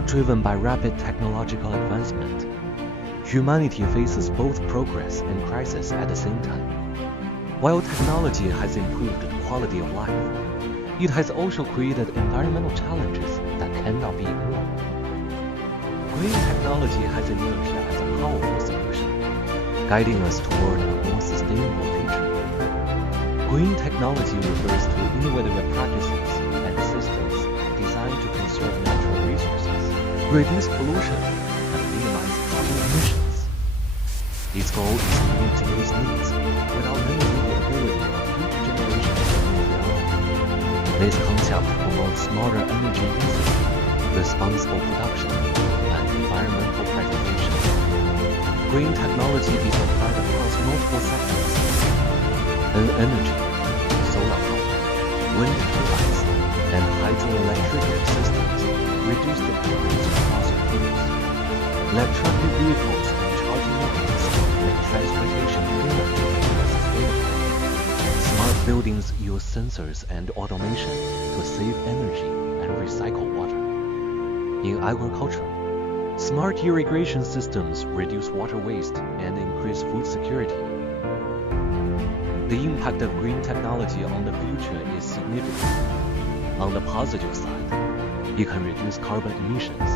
world driven by rapid technological advancement, humanity faces both progress and crisis at the same time. While technology has improved the quality of life, it has also created environmental challenges that cannot be ignored. Green technology has emerged as a powerful solution, guiding us toward a more sustainable future. Green technology refers to innovative practices and systems designed to conserve natural resources, reduce pollution, and minimize carbon emissions. Its goal is to meet today's needs without limiting the ability of future generations to move beyond. This concept promotes smarter energy usage, responsible production, and environmental preservation. Green technology is applied across multiple sectors. In energy, solar power, wind turbines, and hydroelectric systems reduce dependence on fossil fuels. Electric vehicles and charging networks make transportation cleaner and more sustainable. Smart buildings use sensors and automation to save energy and recycle water. In agriculture, smart irrigation systems reduce water waste and increase food security. The impact of green technology on the future is significant. On the positive side, it can reduce carbon emissions,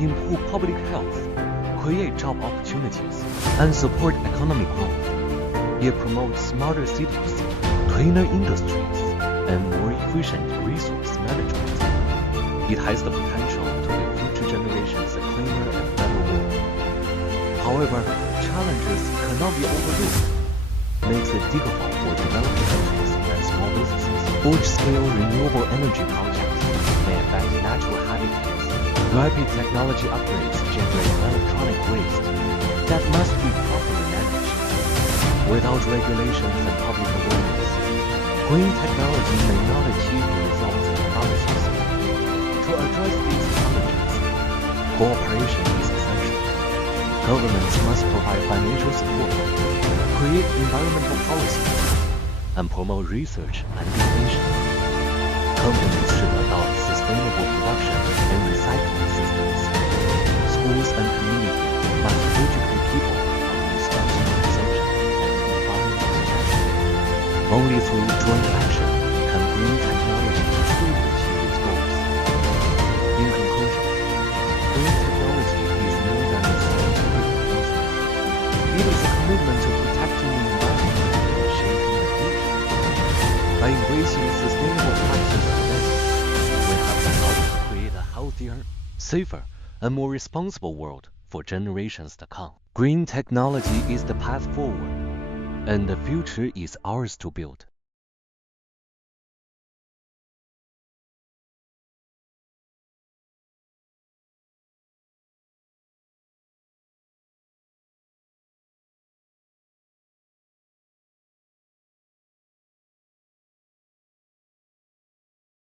improve public health, create job opportunities, and support economic growth. It promotes smarter cities, cleaner industries, and more efficient resource management. It has the potential to give future generations a cleaner and better world. However, challenges cannot be overlooked. Makes it difficult for developing countries and small businesses. Large-scale renewable energy projects may affect natural habitats. Rapid technology upgrades generate electronic waste that must be properly managed. Without regulations and public awareness, green technology may not achieve the results it promises. To address these challenges, cooperation is essential. Governments must provide financial support, create environmental policies, and promote research and innovation. Companies should adopt sustainable production and recycling systems. Schools and communities must educate people on responsible consumption and environmental protection. Only through joint action can green technology truly achieve its goals. In conclusion, green technology is more than a scientific advancement. It is a commitment to protecting the environment and shaping the future. By embracing sustainable practices today, we have the power to create a healthier, safer, and more responsible world for generations to come. Green technology is the path forward, and the future is ours to build.